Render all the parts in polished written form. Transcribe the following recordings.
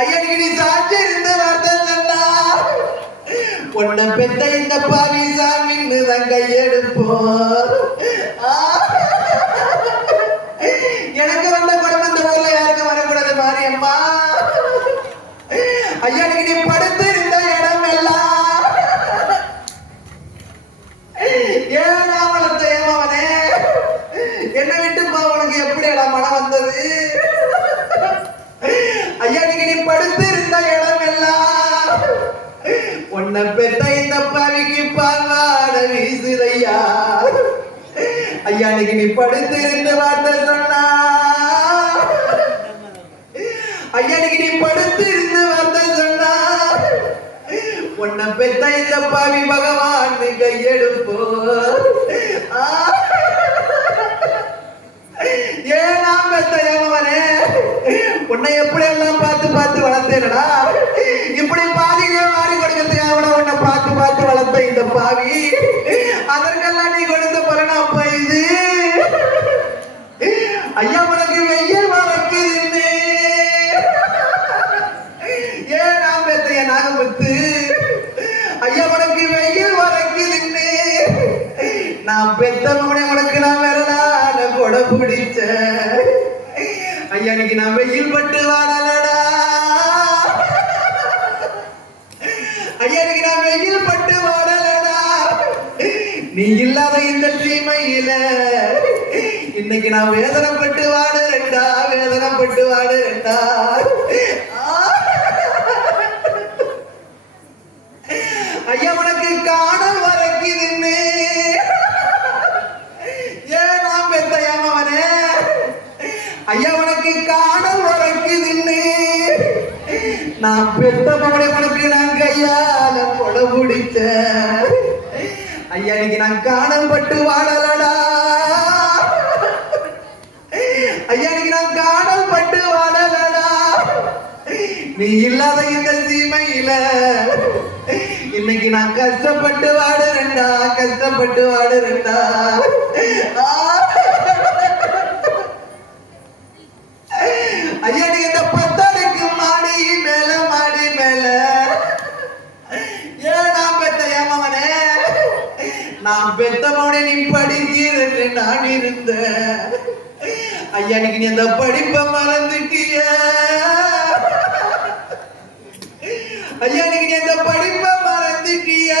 ஐயா நீ சாட்சி இருந்து வார்த்தை சொன்னா உன்னை பெத்த இந்த பாவி சாமின்னு தான் கையெடுப்போம். எனக்கு வந்த குடும்பம் இந்த ஊர்ல யாருக்கும் வரக்கூடாது மாரியம்மா. ஐயா நீ படுத்து இருந்த இடம் எல்லாம் ஏனா வளர்த்த ஏமாவனே என்னை விட்டு போ. உனக்கு எப்படி எல்லாம் மனம் வந்தது? ஐயா நீ படுத்து இருந்த இடம் எல்லாம் உன்னை பெத்த இந்த பாவிக்கு பால்வாட வீசுதையா. ஐயா நீ படுத்து இருந்து வார்த்தை சொன்னா ஐயா நீ படுத்து இருந்து வார்த்தை சொன்னா உன்னை பெத்த இந்த பாவி பகவான் கையெடுப்போ. ஏன் நான் பெத்த ஏமவனே உன்னை எப்படி எல்லாம் பார்த்து பார்த்து வளர்த்தேனடா. இப்படி பாதியிலே மாறி கொடுக்கிறதுக்காக உன்னை பார்த்து பார்த்து வளர்த்த இந்த பாவி அதற்கெல்லாம் நீ கொடுத்த பலனா அப்ப இது. ஐயா உனக்கு வெயில் வளர்க்குதுன்னு ஏன் நான் பெத்த நாகமுத்து. ஐயா உனக்கு வெயில் வளர்க்குதுன்னு நான் பெத்த மகனே உனக்கு நான் விரலால கொடை பிடிச்ச. ஐயா இன்னைக்கு நான் வெயில் பட்டு வாடலடா. ஐயா இன்னைக்கு நான் வெயில் பட்டு வாடலடா. நீ இல்லாத இந்த சீமையில இன்னைக்கு நான் வேதனைப்பட்டு வாடுறேன்டா வேதனைப்பட்டு வாடுறேன்டா. ஐயா உனக்கு காணல் வரைக்குதுன்னு ஏன் நான் பெத்த ஏமாவனே. ஐயா உனக்கு காணல் வரைக்குதுன்னு நான் பெத்த மகனை உனக்கு நான் கையால கொடை பிடிச்ச. ஐயா இன்னைக்கு நான் காணல் பட்டு வாடலடா. ஐயா இன்னைக்கு நான் காணல் பட்டு வாடலடா. நீ இல்லாத இந்த சீமையில இன்னைக்கு நான் கஷ்டப்பட்டு வாடுறேன்டா கஷ்டப்பட்டு வாடுறேன்டா. ஐயா நீ இந்த பத்தடைக்கு மாடி மேல மாடி மேல ஏன் நான் பெத்த ஏமாவனே. நான் பெத்த மகனே நீ படிக்கிறது நான் இருந்த. ஐயா நீ அந்த படிப்பை மறந்துட்டிய. ஐயா நீ அந்த படிப்பை மறந்துட்டிய.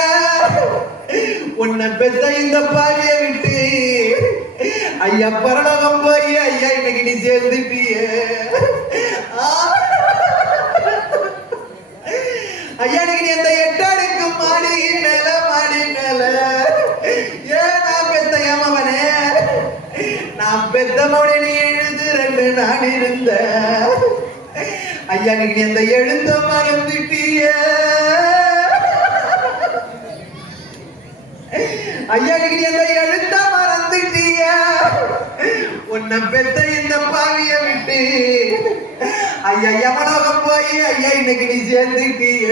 உன்னை பெத்த இந்த பாவிய விட்டு ஐயா பரலோகம் போய் ஐயா இன்னைக்கு நீ சேர்ந்துட்டிய. ஐயா நீ அந்த எட்டாடுக்கு மாடி மேல மாடி மேல ஏன் நான் பெத்த ஏமாவனே. நான் பெத்த மகனே நீ எழுது ரெண்டு நான் இருந்த. ஐயா நீ அந்த எழுந்த மறந்துட்டிய. ஐயா நீ அந்த எழுத்த மறந்துட்டிய. உன்னை பெத்த இந்த பாவிய விட்டு ஐயா யமலோகம் போய் ஐயா இன்னைக்கு நீ சேர்ந்துட்டிய.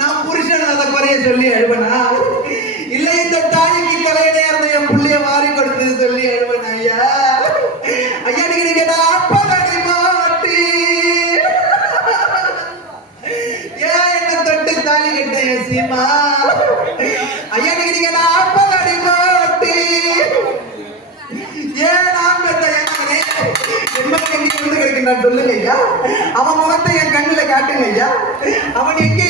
நான் புருஷன் அதை குறைய சொல்லி எழுவனா இல்ல இந்த தாய்க்கு தலையிலே இருந்த என் புள்ளைய மாறி கொடுத்தது சொல்லி எழுவனா. ஐயா ஐயா நீங்க அப்பா கட்டி மாட்டி ஏன் என்ன தொட்டு தாலி கட்ட சீமா. ஐயா நீங்க அப்பா கட்டி மாட்டி ஏன் நான் பெத்த ஏமாவனே. என் எங்க இருந்து கிடைக்கின்றான் சொல்லுங்க ஐயா. அவன் முகத்தை என் கண்ணுல காட்டுங்க ஐயா. அவன் எங்க